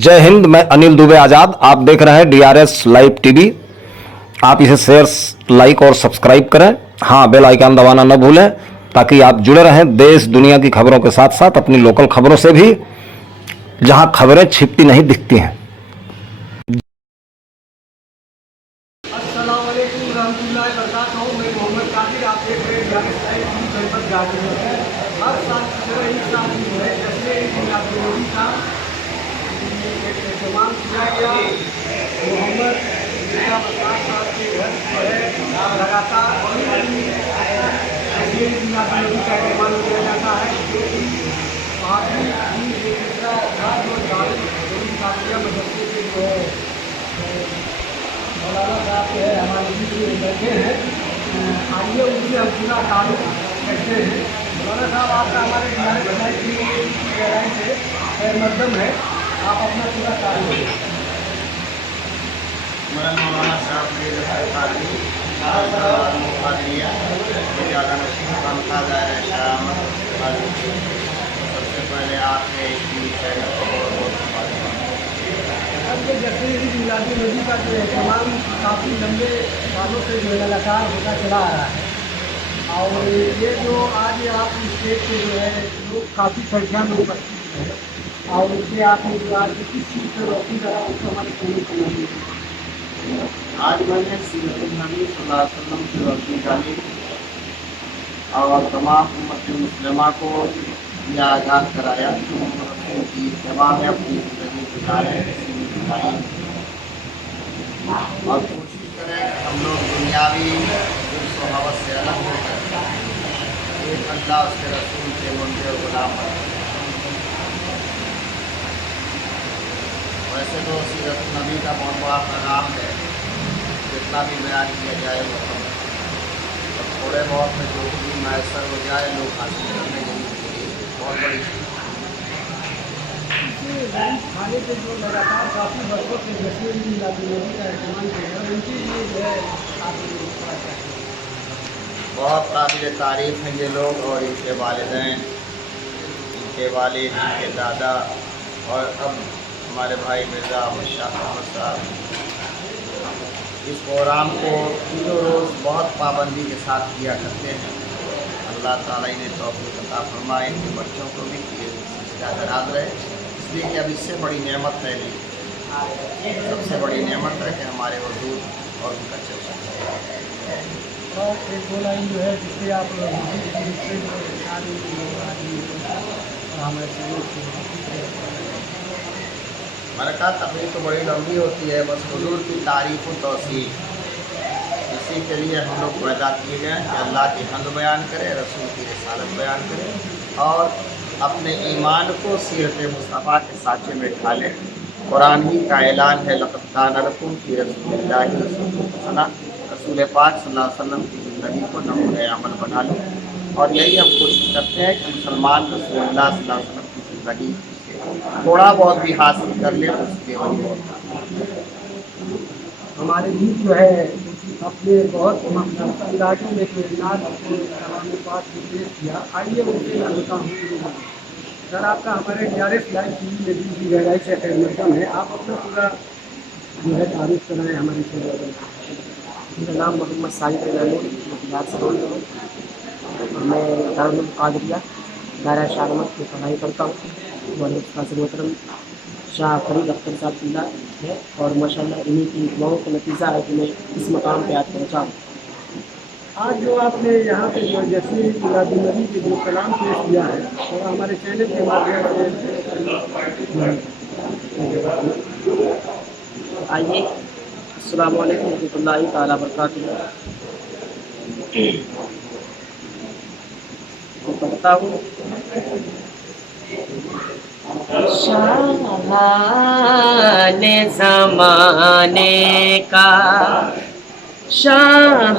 जय हिंद। मैं अनिल दुबे आज़ाद। आप देख रहे हैं DRS लाइव टीवी। आप इसे शेयर, लाइक और सब्सक्राइब करें। हाँ, बेल आइकन दबाना न भूलें ताकि आप जुड़े रहें देश दुनिया की खबरों के साथ साथ अपनी लोकल खबरों से भी, जहां खबरें छिपती नहीं दिखती हैं। अस्सलाम वालेकुम रहमतुल्लाहि व बरकातहू। मैं मोहम्मद कादिर, आप देख रहे हैं DRS लाइव टीवी जनपद गाजीपुर। हर साल की तरह इस साल जो है जश्न मीलादुन्नबी का एहतमाम किया गया। मोहम्मद मिर्ज़ा बशर साहब के घर जो है लगातार जश्न मीलादुन्नबी का एहतमाम किया जाता है, जो कि आखिरी दूसरा था जो काफिया मदरसे के जो है मौलाना साहब जो है हमारे बीच में बैठे हैं। आइए उनसे हम पूरा तारुफ करते हैं। मौलाना साहब, आपका हमारे DRS लाइव टीवी की गहराई से खैर मकदम है। आप अपना पूरा तारुफ दें। मौलाना साहब के सबसे पहले आपने इस चैनल को बहुत बहुत अब ये जश्न मीलादुन्नबी का जो एहतमाम काफ़ी लंबे सालों से जो है लगातार होता चला आ रहा है, और ये जो आज आप स्टेज पे जो है लोग काफ़ी संख्या में उपस्थित हैं, और इससे आपने जो आज किस चीज़ पर रोशनी करा उसको हमारे पूरी करना। आज मैंने सीरत नबी सल्लल्लाहु अलैहि वसल्लम की रोशनी डाली और तमाम उम्मत मुस्लिमा को यह आगाह कराया कि इत्तिबा में अपनी ज़िंदगी गुजारें और कोशिश करें कि हम लोग दुनियावी हवस से अलग होकर एक अल्लाह उसके रसूल के बंदे और गुलाम बने। वैसे तो सीरत नबी का बहुत बड़ा पैगाम है, जितना भी बयान किया जाए वो कम है, और थोड़े बहुत में जो भी मैसर हो जाए लोग हासिल करने के लिए बहुत बड़ी खाने के जो लगातार काफ़ी वर्षों से जश्न मीलादुन्नबी का एहतमाम किया है, उनके लिए जो है आप बहुत काबिल तारीफ़ हैं ये लोग, और इनके वालिदैन, इनके वालिद, इनके दादा, और अब हमारे भाई मिर्ज़ा शाह अहमद साहब इस प्रोग्राम को तीनों रोज़ बहुत पाबंदी के साथ किया करते हैं। अल्लाह ताला इन्हें तौफ़ीक़ अता फरमाए, इनके बच्चों को भी दराज रहे, इसलिए कि अब इससे बड़ी नेमत है नहीं, सबसे बड़ी नेमत है कि हमारे वजूद और उनका चर्चा। और एक दो लाइन जो है जिससे आप बरकत अभी तो बड़ी लंबी होती है, बस हुजूर की तारीफ़ व तौसीफ़, इसी के लिए हम लोग पैदा किए गए कि अल्लाह की हम्द बयान करें, रसूल की रिसालत बयान करें और अपने ईमान को सीरत मुस्तफ़ा के साँचे में ढालें। कुरान ही का ऐलान है, लक़द काना लकुम फ़ी रसूलिल्लाहि उस्वतुन हसना, रसूल पाक सल्लल्लाहु अलैहि वसल्लम की ज़िंदगी को नमूने अमल बना लो, और यही हम कोशिश करते हैं कि मुसलमान रसूलुल्लाह सल्लल्लाहु अलैहि वसल्लम की ज़िंदगी थोड़ा बहुत भी हासिल कर ले उसके वही बहुत। हमारे बीच जो है अपने बहुत अंदाजों में नाज कलाम पाक भी पेश किया। आइए उनसे मैं होता हूँ सर, आपका हमारे DRS लाइव टीवी में दिल की गहराई से खैर मकदम है। आप अपना पूरा जो है तारीफ कराएँ हमारी से। मेरा नाम मोहम्मद साहिब है, बिहार से बोल रहा हूँ। मैं दारुल कादरिया दायरा शागमत में पढ़ाई करता हूँ। हमारे मोहतरम शाह फरीद अख्तर साहब पीला है, और माशाल्लाह इन्हीं की दुआओं का नतीजा है कि मैं इस मकाम पे आज पहुँचा हूँ। आज जो आपने यहाँ पे जो जश्न मीलादुन्नबी के जो कलाम पेश किया है, तो हमारे चैनल के माध्यम से आइए, अस्सलामु अलैकुम रहमतुल्लाहि ताला बरकातुहू। तो पढ़ता हूँ। शान ज़माने का, शान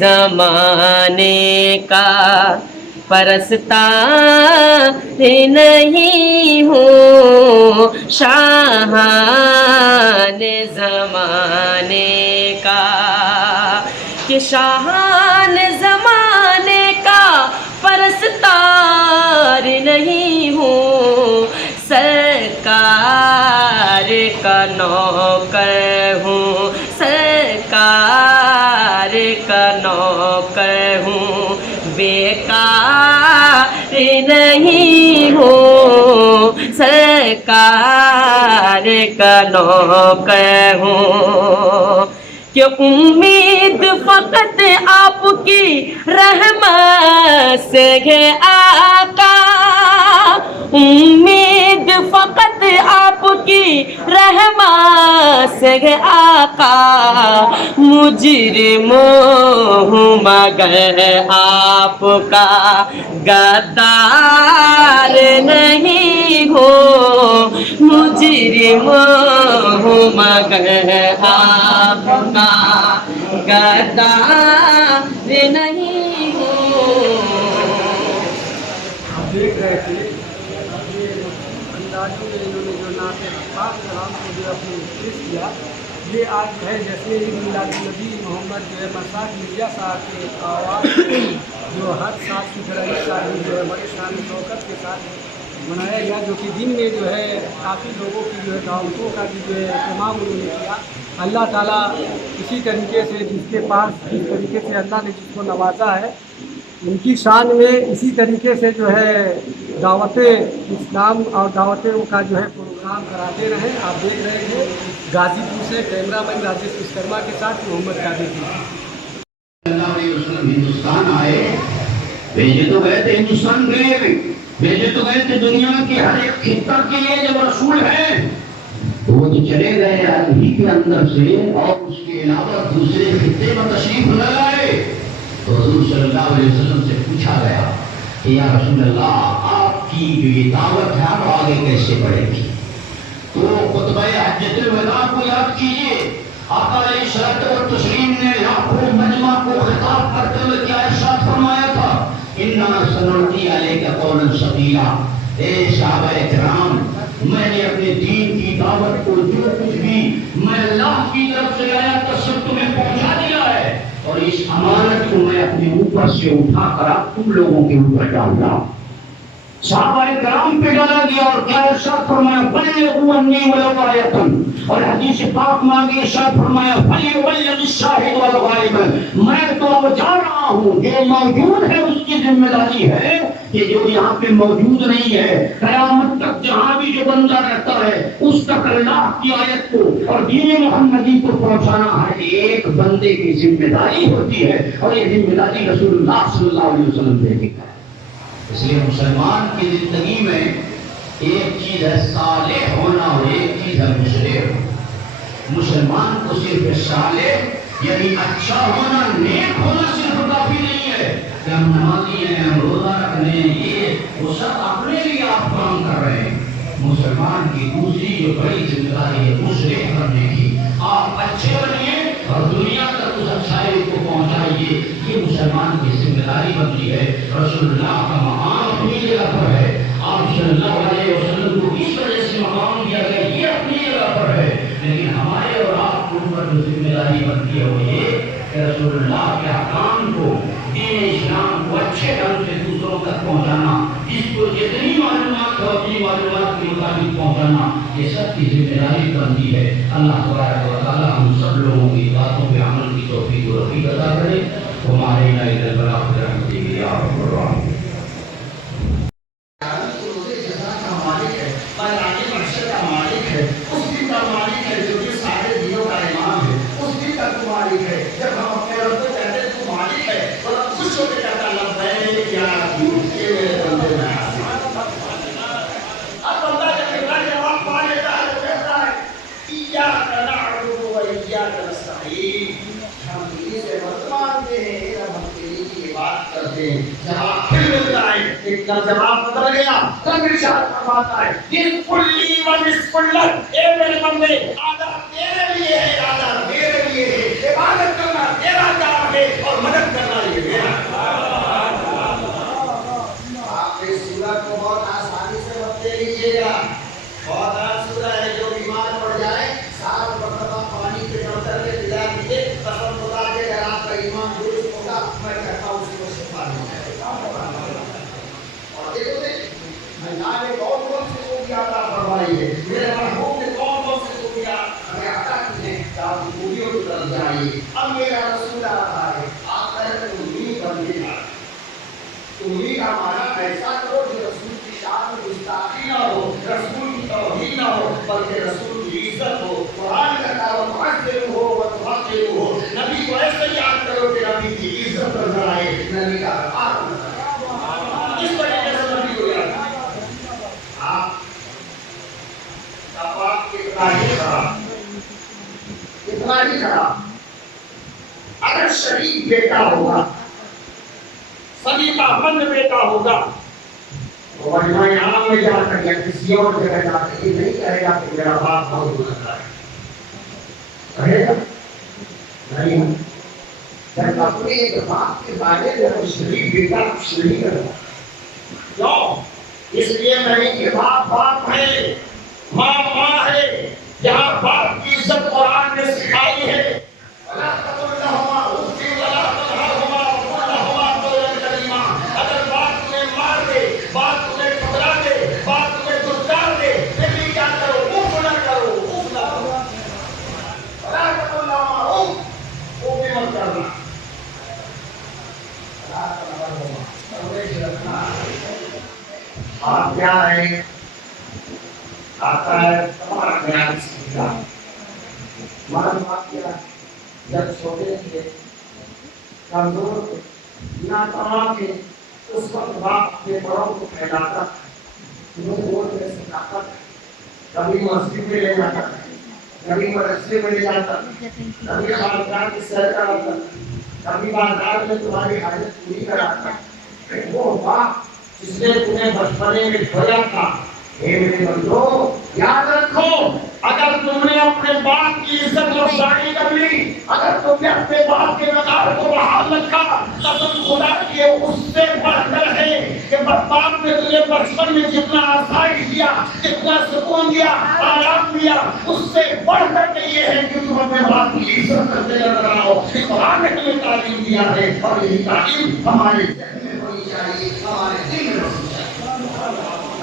ज़माने का परस्तार नहीं हूँ, शान ज़माने का कि शान ज़माने का परस्तार नहीं हूँ, सरकार का नौकर हूँ, सरकार का नौकर हूँ, बेकार नहीं हूँ, सरकार का नौकर हूँ। कि उम्मीद फकत आपकी रहमत से है आका, उम्मीद फकत आपकी रहमत से है आका, मुजरिमों हूँ मगर आपका गद्दार नहीं हूँ, मुजरिमों हूँ मगर आपका गद्दार नहीं हूँ। आप देख रहे थे ये अंदाजों में इन्होंने जो नाते पाक कलाम को जो अपने पेश किया, ये आज जो है जैसे मिलादुन्नबी मोहम्मद जो है मसाक मिर्जा साहब के आवाज़ जो हर साल की तरह इस साल भी जो है बड़े शान शौकत के साथ मनाया गया, जो कि दिन में जो है काफ़ी लोगों की जो है दावतों का भी जो है इहतमाम उन्होंने किया। अल्लाह ताला इसी तरीके से जिसके पास जिस तरीके से अल्लाह ने जिसको नवाजा है, उनकी शान में इसी तरीके से जो है दावत इस्लाम और दावतों का जो है प्रोग्राम कराते रहें। आप देख रहे हैं गाजीपुर से कैमरामैन राजेश विश्वकर्मा के साथ मोहम्मद कादिर। हिंदुस्तान आए, भेजे तो गए थे, हिंदुस्तान गए, भेजे तो गए थे दुनिया के हर एक खित्ता के लिए जब रसूल हैं, तो वो तो चले गए अरबी के अंदर से, और उसके अलावा दूसरे खित्ते में तशरीफ लगाए। तो हुजूर सल्लल्लाहु अलैहि वसल्लम से पूछा गया कि या रसूल अल्लाह, आपकी जो ये दावत है वो आगे कैसे बढ़ेगी? तो खुतबा हज्जतुल वदा को याद कीजिए, आका अलैहिस्सलातु वस्सलाम ने लाखों मजमा को खिताब करते हुए क्या इरशाद फरमाया था, इन्ना सनुल्की अलैका कौलन सकीला। ए सहाबाए किराम, मैंने अपने दीन की दावत को जो कुछ भी मैं अल्लाह की तरफ से आया था सब तुम्हें पहुंचा दिया है, और इस अमानत को मैं अपने ऊपर से उठा कर आप तुम लोगों के ऊपर डाल रहा हूं। सहाबाए किराम पे डाला गया, और क्या इरशाद फरमाया, बल्लिगू अन्नी वलौ आयतन, और हदीस पाक में आगे इरशाद फरमाया, फलियुबल्लिग शाहिद वल गायब। मैं तो अब जा रहा हूं, जो मौजूद है उसकी जिम्मेदारी है कि जो यहाँ पे मौजूद नहीं है, कयामत तक जहाँ भी जो बंदा रहता है उस तक अल्लाह की आयत को और दीन मोहम्मदी को पहुंचाना हर एक बंदे की जिम्मेदारी होती है, और ये जिम्मेदारी रसूलुल्लाह सल्लल्लाहु अलैहि वसल्लम ने दी है। इसलिए मुसलमान की जिंदगी में एक चीज है सालेह होना, और एक चीज है मुस्लिह होना। मुसलमान को सिर्फ सालेह यानी अच्छा होना, नेक होना सिर्फ काफी नहीं है कि हम नमाजी हैं, हम रोजा रख रहे हैं, ये वो सब अपने लिए आप काम कर रहे हैं। मुसलमान की दूसरी जो बड़ी जिम्मेदारी है मुस्लिह करने की, आप अच्छे बनिए और दुनिया तक उस अच्छाई को पहुंचाइए, ये मुसलमान की जिम्मेदारी बनती है। रसूलुल्लाह का मकाम अपनी जगह पर है, आप सल्लल्लाहु अलैहि वसल्लम को इस वजह से मकाम दिया गया, ये अपनी जगह पर है, लेकिन हमारे और आपके ऊपर जो जिम्मेदारी बनती है वो ये कि रसूलुल्लाह के अहकाम को, दीन इस्लाम को अच्छे ढंग से दूसरों तक पहुंचाना, जिसको जितनी मालूमात हो अपनी मालूमात के मुताबिक पहुंचाना, ये सब की जिम्मेदारी बनती है। अल्लाह तबारक व तआला हम सब लोगों की बातों पे अमल की तौफीक और रफ़ीक अता करे। हमारे इलाही बला रहमती या रब्बुर रहीम। जवाब बदल गया, तब इरशाद फरमाता है, इस कुल्ली व निस्कुल्लत, ए मेरे बंदे, आधा तेरे लिए है, आधा मेरे लिए है, इबादत करना तेरा काम है और मदद करना ये मेरा। आप इस सूरत को बहुत आसानी से मत ले लीजिएगा, बहुत आसान सूरत है। जो बीमार पड़ जाए 7 मरतबा पानी के टंकर में पिला दीजिए, कसम खुदा के अगर आपका ईमान दुरुस्त होगा, मैं कहता हूँ उसको शिफा मिल जाएगा। अल्लाह ने कौन कौन से खूबियां अता फरमाई है, मेरे महबूब ने कौन कौन से खूबियां जाइए। अब मेरा रसूल आ रहा है, आप कहें तुम्ही बंदेगा, तुम्ही का माना ऐसा करो जो रसूल की शान में गुस्ताखी ना हो, रसूल की तौहीन ना हो, बल्कि रसूल की इज्जत हो। कुरान का दावा मुअज्जिम हो व तुअक्किर हो, नबी को ऐसे याद करो कि नबी की इज्जत नजर आए, नबी का वफार नजर आए। इस तरीके से नबी को याद आप कितना ही खराब, अगर शरीफ बेटा होगा, सलीकामंद बेटा होगा, तो वजह आम में जाकर या किसी और जगह जाकर ये नहीं कहेगा कि मेरा बाप बहुत गुजरा है, कहेगा नहीं। जब अपने एक बाप के बारे में शरीफ बेटा शरीफ है, क्यों? इसलिए नहीं कि बाप बाप है, माँ माँ है। जहाँ बाप की इज्जत कुरान ने सिखाई है, अगर बाप तुम्हें मार दे, बाप तुम्हें ठुकरा दे, बाप तुम्हें दुत्कार दे, फिर भी क्या करो? उफ न करो, उफ न करो, वो भी मत करना। आप क्या है, आता है तुम्हारा ज्ञान सीखा। हमारा बाप क्या जब छोटे थे, कमजोर थे, बिना तमाम के, उस वक्त बाप अपने बड़ों को फैलाता, उन्हें बोल में सिखाता, कभी मस्जिद में ले जाता, कभी मदरसे में ले जाता, कभी खानदान की सैर कराता, कभी बाजार में तुम्हारी हाजत पूरी कराता। वो बाप जिसने तुम्हें बचपने में खोया था, हे मेरे बंदो याद रखो, अगर तुमने अपने बाप की इज्जत और शानी कर ली, अगर तुमने अपने बाप के वकार को बहाल रखा, कसम खुदा की उससे बढ़कर है कि बाप ने तुझे बचपन में जितना आसाइश दिया, जितना सुकून दिया, आराम दिया, उससे बढ़कर के ये है कि तुम अपने बाप की इज्जत करते नजर आओ। कुरान ने हमें तालीम दिया है और यही तालीम हमारे ज़हन में होनी चाहिए, हमारे दिल में होनी चाहिए।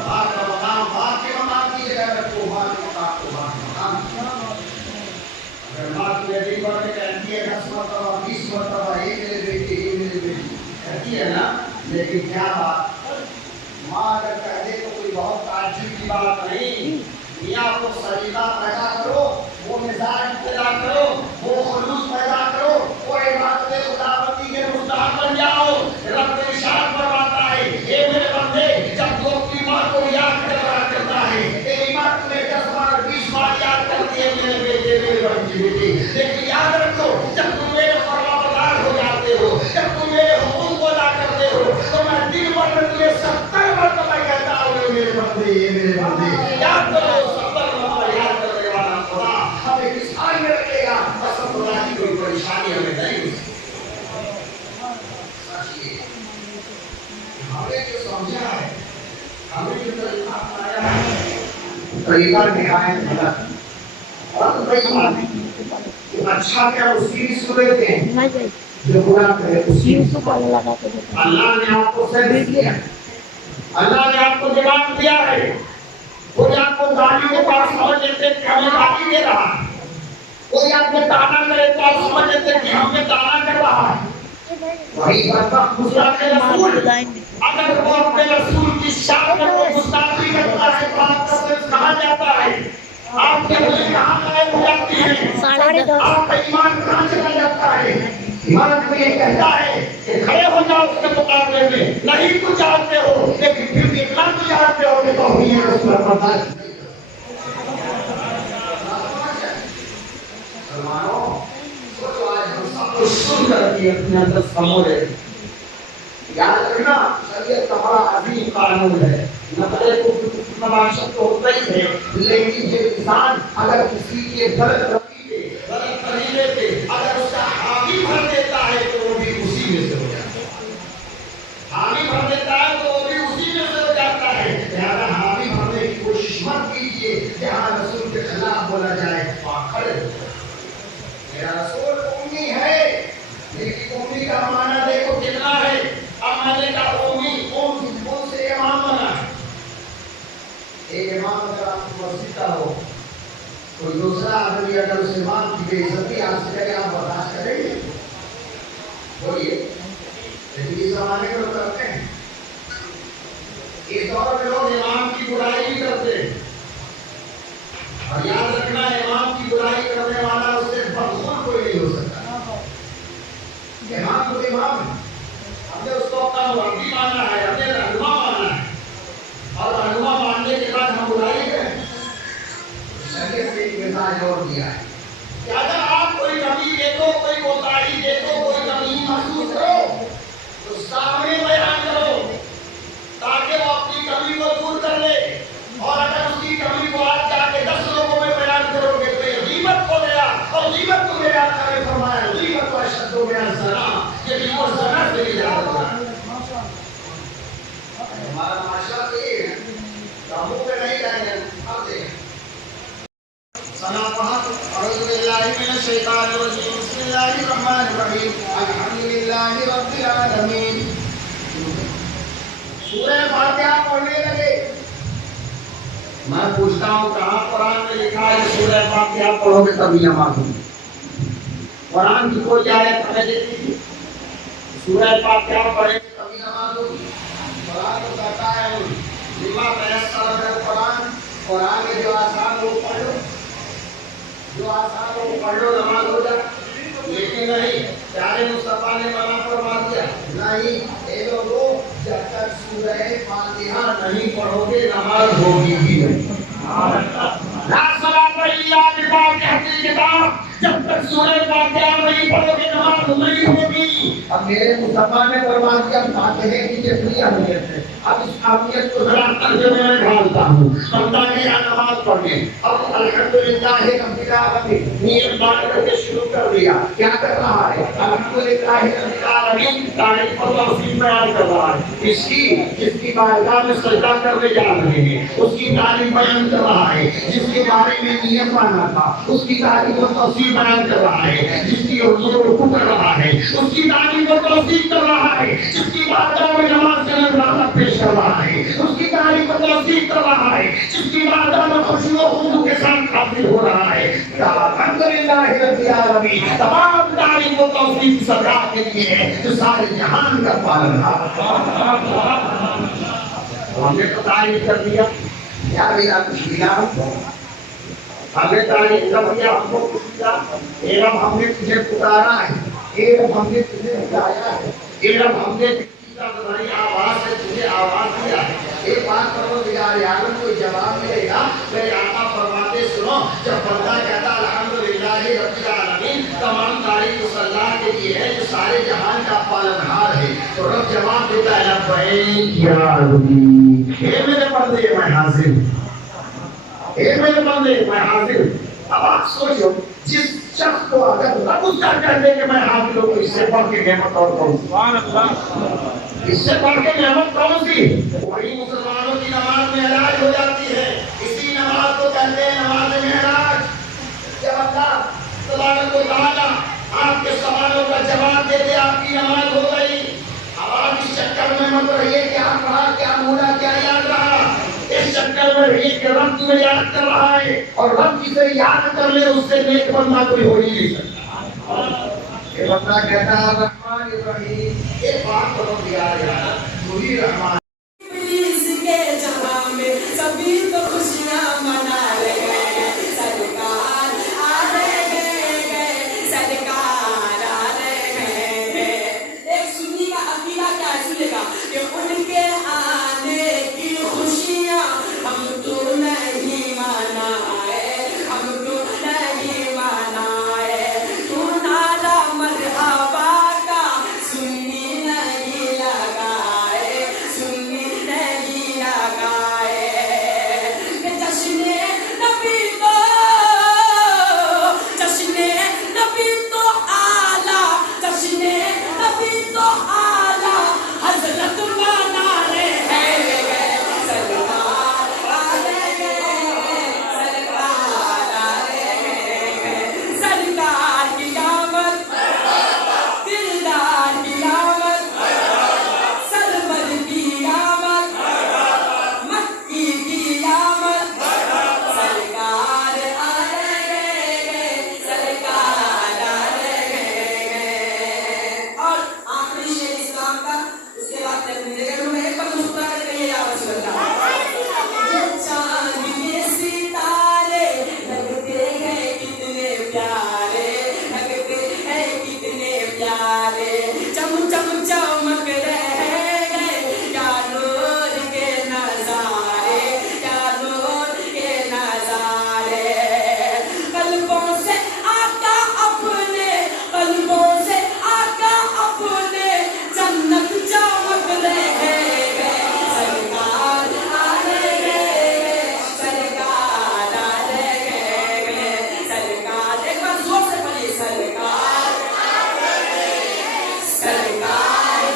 आपका मकाम बाप के मकाम की जगह रखो, बाप के मकाम को बाप के मकाम। अगर बाप की बेटी बढ़ के कहती है 10 मरतबा 20 मरतबा ये मेरे बेटी कहती है ना, लेकिन क्या बात, माँ अगर कह दे तो कोई बहुत ताज्जुब की बात नहीं। मियाँ को सलीका पैदा करो, वो मिजाज पैदा करो, वो खुलूस पैदा करो, वो इबादत खुदाबंदी के मुस्ताहक बन जाओ। रब इरशाद फरमाता है, हे मेरे बंदे, जब तू अपनी माँ को याद करता है, तेरी माँ तुम्हें 10 बार 20 बार याद करती है मेरे बेटे मेरे बेटी, लेकिन याद रखो जब तुम मेरे फरमाबरदार हो जाते हो, जब तुम मेरे हुक्म को अदा करते हो, तो मैं दिन भर में तुम्हें 70 मरतबा कहता हूँ मेरे बंदे ये मेरे बंदे। याद करो 70 मरतबा याद करने वाला खुदा हमें किस हाल में रखेगा, कसम खुदा की कोई परेशानी हमें नहीं। हमें जो समझा है, हमें जो तरीका अपनाया है, तरीका निहायत गलत और बेईमान। अच्छा क्या उसकी भी सुनते हैं, जो बुरा करे उसकी। अल्लाह ने आपको सही दिया, अल्लाह ने आपको जवाब दिया है। कोई आपको गाली के पास समझ लेते कि हमें गाली दे रहा है, कोई आपको ताना करे तो आप समझ लेते कि हमें ताना कर रहा है। वही बदबख्त गुस्ताखे रसूल, अगर वो अपने रसूल की शान को गुस्ताखी करता है तो आपका सिर कहाँ जाता है, आपके दिल कहाँ गायब हो जाती है, आपका ईमान कहाँ चला जाता है। ईमान को ये कहता है कि खड़े हो जाओ उसके मुकाबले में, नहीं तो जानते हो लेकिन फिर भी इतना तो जानते हो कि तो ये रसूल पता है। सुनकर अपने अंदर समोरे याद रखना, शरीयत का बड़ा अजीम कानून है। नकले को तमाशा तो होता ही है, लेकिन जो इंसान अगर किसी के गलत रवैये गलत तरीके पे अगर उसका हामी भर देता है तो वो भी उसी में से हो जाता है। हामी भर देता है तो वो भी उसी में से हो जाता है। लिहाजा हामी भरने की कोशिश मत कीजिए, जहाँ रसूल के खिलाफ बोला जाए वहाँ खड़े हो जाए। मेरा रसूल उम्मी है, लेकिन उम्मी का माना देखो कितना है। अब मैंने कहा उम्मी कौन से इमाम बना है। एक इमाम अगर आपको मस्जिद का हो, कोई दूसरा आदमी अगर उस इमाम की बेइज्जती आपसे करे आप बिस्मिल्लाहिर्रहमानिर्रहीम अल्हम्दुलिल्लाहि रब्बिल आलमीन। सूरह फातिहा पढ़ने लगे। मैं पूछता हूँ कहाँ कुरान में लिखा है सूरह फातिहा पढ़ोगे तभी नमाज होगी? कुरान की कोई आयत हमें देखी सूरह फातिहा पढ़ेंगे तभी नमाज होगी? कुरान तो कहता है लिमा तयस्सर मिनल कुरान, कुरान में जो आसान हो पढ़ लो, जो आसान हो पढ़ लो नमाज हो जाए। लेकिन नहीं, प्यारे मुस्तफा ने मना फरमा दिया, नहीं ये लोगों जब तक सूरह फातिहा नहीं पढ़ोगे नमाज होगी ही नहीं। ला सलात इल्ला बिफातिहातिल किताब, जब तक सूरह फातिहा नहीं पढ़ोगे नमाज नहीं होगी। अब मेरे मुस्तफा ने फरमा दिया फातिहा की कितनी अहमियत है। अब इस अहमियत को जरा तर्जुमे में ढालता हूँ। बंदा गया नमाज पढ़ने, अब अल्हम्दुलिल्लाह रब्बिल आलमीन नियत बात करके शुरू कर दिया। क्या कर रहा है? अल्हम्दुलिल्लाह रब्बिल आलमीन तारीफ और तौसीफ बयान कर रहा है। इसकी जिसकी बारगाह में सजदा करने जा रहे हैं उसकी तारीफ बयान कर रहा है। जिसके बारे में नियत माना था उसकी तारीफ और तौसीफ बयान कर रहा है। जिसकी रुकू कर रहा है उसकी तारीफ और तौसीफ कर रहा है। जिसकी बारगाह में नमाज का नजराना पेश कर रहा है उसकी तारीफ और तौसीफ कर रहा है। जिसकी बारगाह में खुशी और खुशू के साथ हाजिर हो रहा है। अल्हम्दुलिल्लाह रब्बिल आलमीन तमाम तारीफ और तौसीफ सरकार के लिए है जो सारे जहान का पालनहार। हमने तो तारीफ कर दिया, क्या मेरा कुछ मिला? हमने तारीफ कर दिया, हमको कुछ मिला? ए रब हमने तुझे पुकारा है, ए रब हमने तुझे बुलाया है, ए रब हमने तुम्हारी आवाज से तुझे आवाज दिया है। एक बात करो यार कोई जवाब मिलेगा? मेरे आका फरमाते सुनो, जब बंदा कहता अल्हम्दुलिल्लाह रब्बिल आलमीन तमाम तारीफ उस अल्लाह के लिए है जो सारे जहान का पालनहार है, तो रब जवाब देता है लब्बैक या रब्बी, हे मेरे बंदे मैं हाजिर, हे मेरे बंदे मैं हाजिर। अब आप सोचो जिस शख्स को अगर रब उसका कह दे कि मैं हाजिर हूं तो इससे बढ़ के नेमत और कौन सी? सुभान अल्लाह, इससे बढ़ के नेमत कौन सी? वही मुसलमानों की नमाज में मेहराज हो जाती है। इसी नमाज को कहते हैं नमाज मेहराज। जब अल्लाह तबारक व तआला आपके सवालों का जवाब दे दे आपकी नमाज हो गई। अब आप इस चक्कर में मत रहिए क्या पढ़ा, क्या बोला, क्या याद रहा। इस चक्कर में रहिए कि रब तुम्हें याद कर रहा है और रब जिसे याद कर ले उससे नेक बंदा कोई हो ही नहीं सकता। ये बंदा कहता है रहमान रहीम, एक बात करो यार तू ही रहमान। इसके जहां में सभी तो खुशियां मना रहे हैं। सरकार आ रहे हैं, सरकार आ रहे हैं। एक सुन्नी का अकीदा क्या है सुनेगा कि उनके आने की खुशियां हम तो नहीं मनाए, हम तो नहीं मनाए। तू नारा मरहबा का सुन्नी नहीं लगाए, सुन्नी नहीं लगाए। जश्ने नबी तो, जश्ने नबी तो आला, जश्ने नबी तो आला हजरत मना रहे हैं। सरकार आ रहे हैं, सरकार आ रहे हैं। सरकार की आमद, दिलदार की आमद, सरवर की आमद, मक्की की आमद। सरकार आ रहे हैं, सरकार आ रहे हैं। और आखिरी शेर इस्लाम का, उसके बाद तकबीर में एक बार मुस्कुरा कर कहिए या रसूल अल्लाह। ये चांद ये सितारे लगते हैं कितने प्यारे, लगते हैं कितने प्यारे। चम चम चमक रहे हैं क्या नूर के नजारे, क्या नूर के नजारे। कल्बों से आका अपने, कल्बों से आका अपने जन्नत चमक रहे हैं। सरकार आ रहे हैं, सरकार आ रहे हैं। सरकार एक बार जोर से बोलिए सरकार आ रहे हैं, सरकार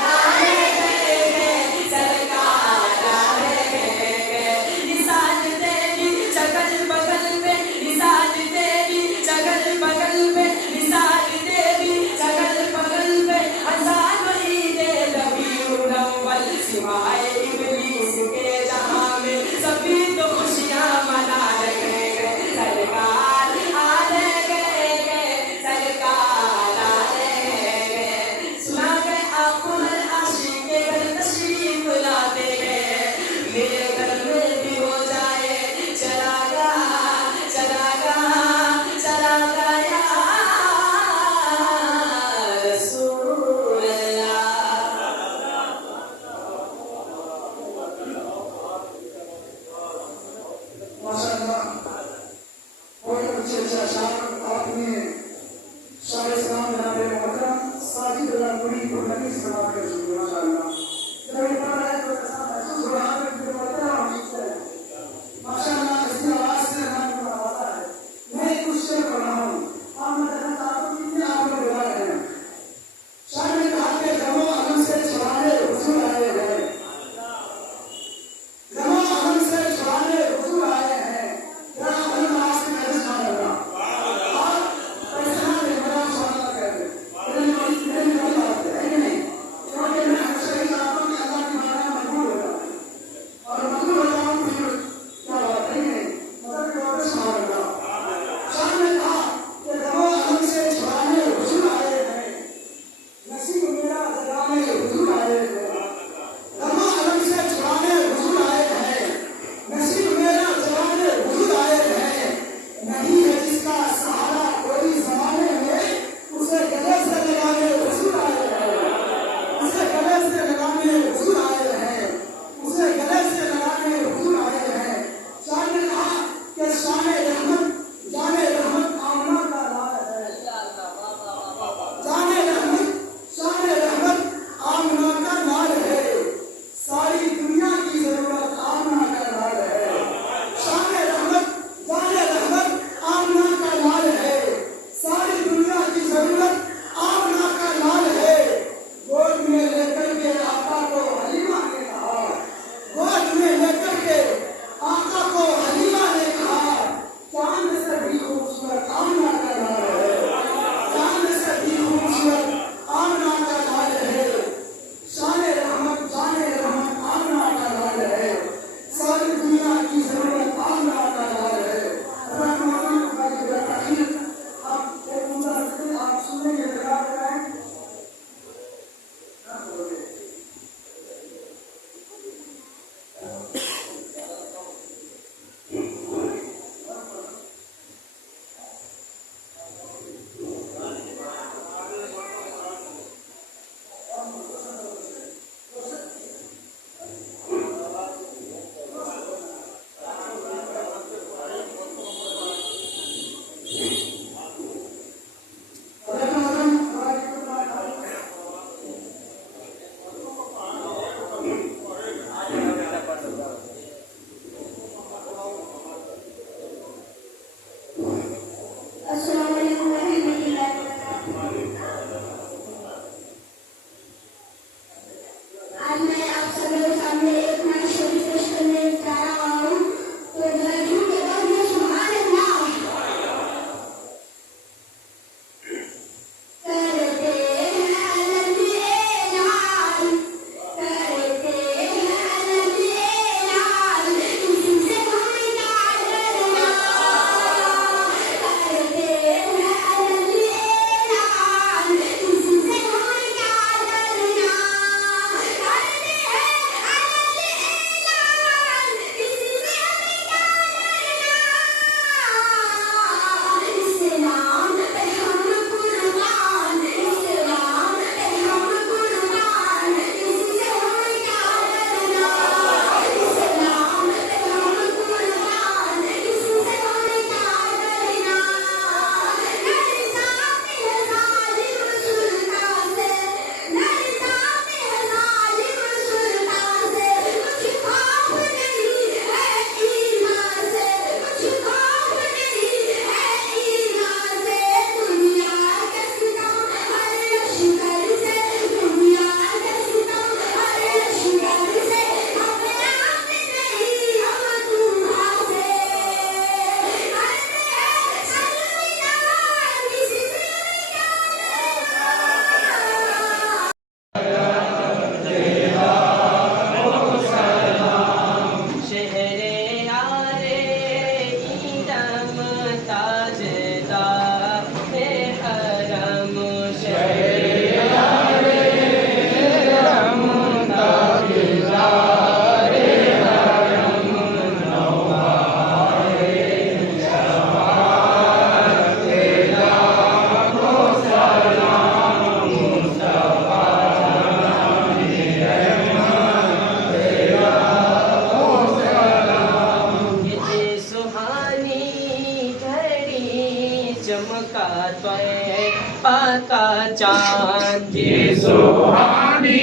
जान जी सुहानी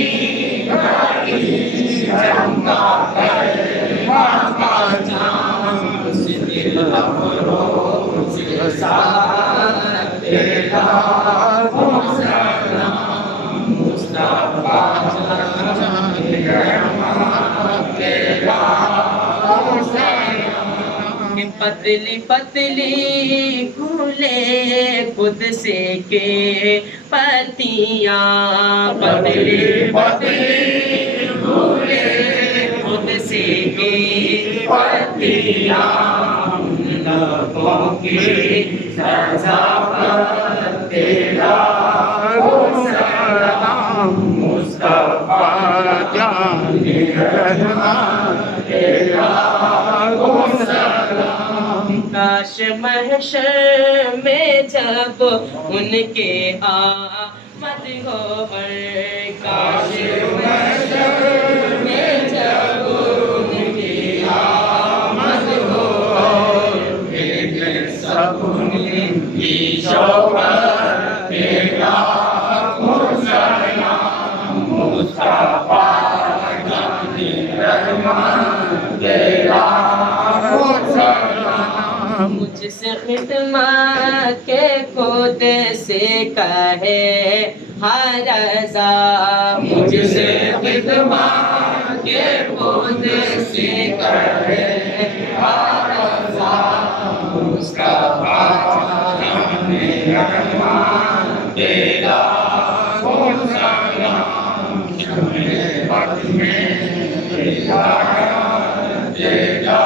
घड़ी चंगा है बाबा जान दिल अफरोज के साथ तेरा मुस्तफा जान तेरा पतली पतली फूले खुद से के पतियाँ पतली पतली फूले खुद से के पतियाँ लबों की सजावट तेरा सलाम मुस्तफा जान रहमान तेरा काश महशर में जब उनके आमद हो काश महशर में जब उनके आमद हो सब उनकी शोहरत तेरा सलाम मुस्तफा जाने रहमान तेरा मुझसे खिदमत के खुद से कहे हर रज़ा मुझसे खिदमत के खुद से कहे हर रज़ा मुस्तफा जाने रहमान तेरा सलाम वक्त में तेरा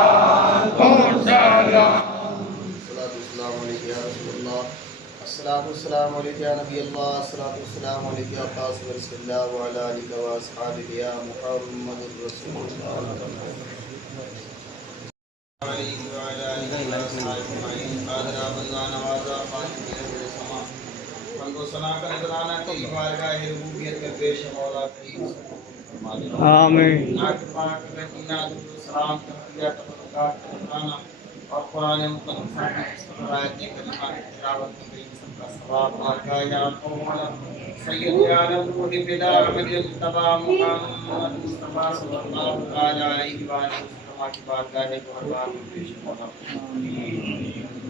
अस्सलामु अलैका या नबी अल्लाह अस्सलामु अलैका या कासिम रसूलुल्लाह व अला आलिका व अस्हाबिही या मुहम्मदुर रसूलुल्लाह अलैहि व अला आलिहि व अस्हाबिही आदरा बंदाना वाजा फातिहा समा हमको सना कर कराना तेरी बारगाह रुबूबियत में पेश मौला करीम आमीन नाक पाक रखना सलाम तकिया तबरकात कराना और कुरान मुकद्दस की आयत करीमा की तिलावत की गई सबका सवाब मांगा या मौला सैयद आलम रूह फिदा अहमद मुस्तफा मुहम्मद मुस्तफा सल्लल्लाहु अलैहि व सल्लम की बारगाह में कुर्बान पेश मौला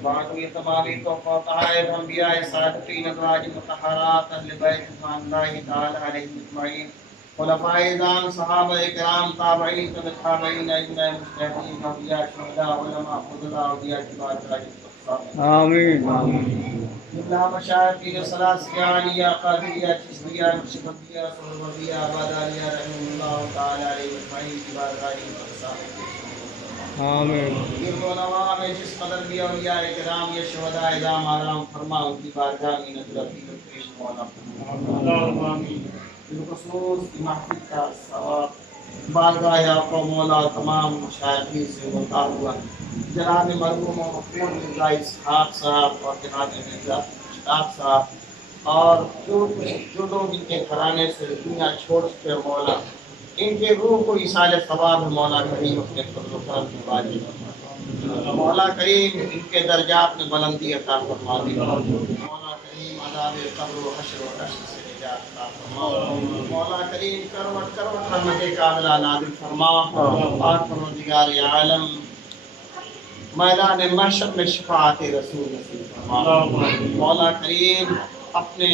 बाकी तमामी तो फताए अंबिया सादतीन अज़वाज मुतहहरात अहले बैत अल्लाह ताला अलैहि अजमईन खुलफाए जान सहाबा इकराम ताबईन ताबईन इन्ना मुस्तकीम अबिया शुहदा उलमा फुदला अबिया की बात आमीन अल्लाह मशाइख सलासियानिया कादिया चिश्तिया नक्शबंदिया सुरवदिया आबादालिया रहमतुल्लाह ताला अलैहि अजमईन की बात आमीन ये तो नवा में जिस कदर भी औलिया इकराम ये शुहदा इज़ाम आराम फरमा उनकी बारगाह में नजरती पेश मौला अल्लाहुम्मा आमीन बिलखुसूस की महफिल का सवाब बारगाह या मौला तमाम मशाइखीन से होता हुआ जनाब मरहूम मक़बूल मिर्ज़ा इसहाक़ साहब और जनाब मिर्ज़ा मुश्ताक़ साहब और जो लोग इनके घराने से दुनिया छोड़ चुके मौला इनके रूह को इसाले सवाब मौला करीम अपने फज़ल व करम की बाजी मौला करीम इनके दर्जात में बुलंदी अता फरमा दे मौला करीम अज़ाब क़ब्र व हश्र व नश्र से निजात अता फरमा मौला करीम करवट करवट रहमत कामिला नाज़िल फरमा और परवरदिगार आलम मैदान महशर में शफाअत रसूल नसीब फरमा मौला करीम अपने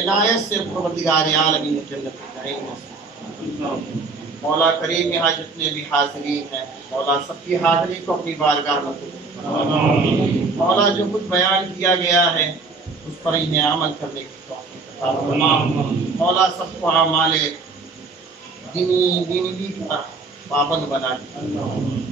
इनायत से परवरदिगार आलम इन्हें जन्नत नईम नसीब मौला करीम यहाँ जितने भी हाज़रीन हैं मौला सबकी हाज़री को अपनी बारगाह में मौला जो कुछ बयान किया गया है उस पर इन्हें अमल करने की तौफीक अता फरमा मौला सबको आमाले दीनी का पाबंद बना दे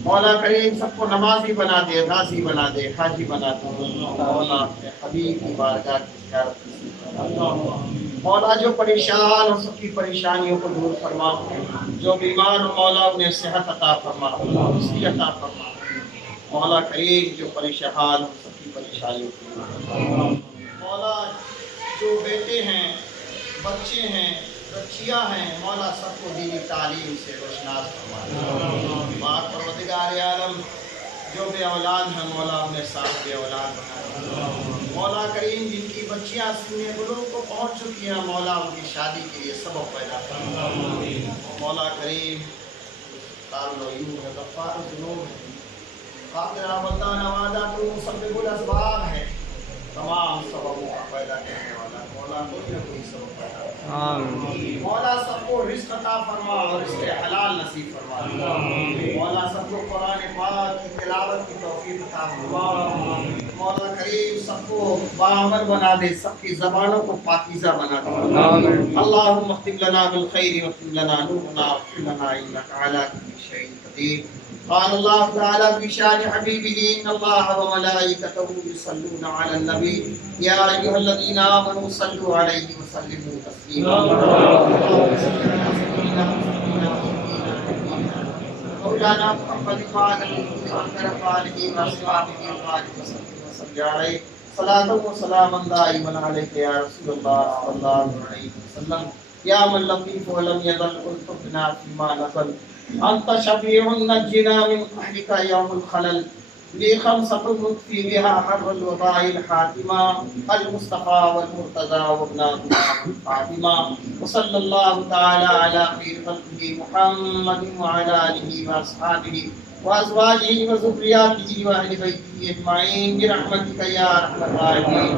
मौला करीम सबको नमाजी बना दे गाजी बना दे हाजी बना दे मौला अपने हबीब की बारगाह की ज़ियारत नसीब मौला जो परेशान हो सबकी परेशानियों को दूर फरमा जो बीमार हो मौला उन्हें सेहत अता फरमा खुशी अता फरमा मौला करीम जो परेशान हो सबकी परेशानियों को दूर फरमा मौला जो बेटे हैं बच्चे हैं बच्चियाँ हैं मौला सबको दीनी तालीम से रोशनास फरमा परवरदिगार आलम जो बे औलाद हैं मौला उन्हें साथ बे औलाद बना मौला करीम जिनकी बच्चियां सीने बुलूग को पहुंच चुकी हैं, मौला उनकी शादी के लिए सबब पैदा फरमा। मौला करीम तारुल है, गफ्फार जुनूब है, कादिर वद्दा नवादा तो मुसब्बिबुल असबाब है, तमाम सबबों का पैदा करने वाला मौला कोई न कोई सबब पैदा फरमा। मौला सबको रिज़्क़ अता फरमा और रिज़्क़ हलाल नसीब फरमा। मौला सबको कुरान पाक की तिलावत की तौफीक अता फरमा। मौला करीम सबको बाअमल बना दे, सबकी ज़बानों को पाकीज़ा बना दे। अल्लाहुम्मा ख्तिम लना बिल खैरि व ख्तिम लना नूरना वग़फिर लना इन्नका अला कुल्लि शैइन क़दीर। قال الله تعالى في شان حبيبه إن الله وملائكته يصلون على النبي يا أيها الذين آمنوا صلوا عليه وسلموا تسليما مولانا محمد وعلى آله وأصحابه وسلم عليه صلاة وسلاما دائما عليك يا رسول الله صلى الله عليه وسلم يا من لطيف ولم يزل ألطفنا فيما نزل أنت شفيع نجنا من قهرك يوم الخلل لي خمسة نطفي بها حر الوباء الحاتمة المصطفى والمرتضى وابن فاطمة وصلى الله تعالى على خير خلقه محمد وعلى آله وأصحابه وأزواجه وذرياته وأهل بيته أجمعين برحمتك يا أرحم الراحمين.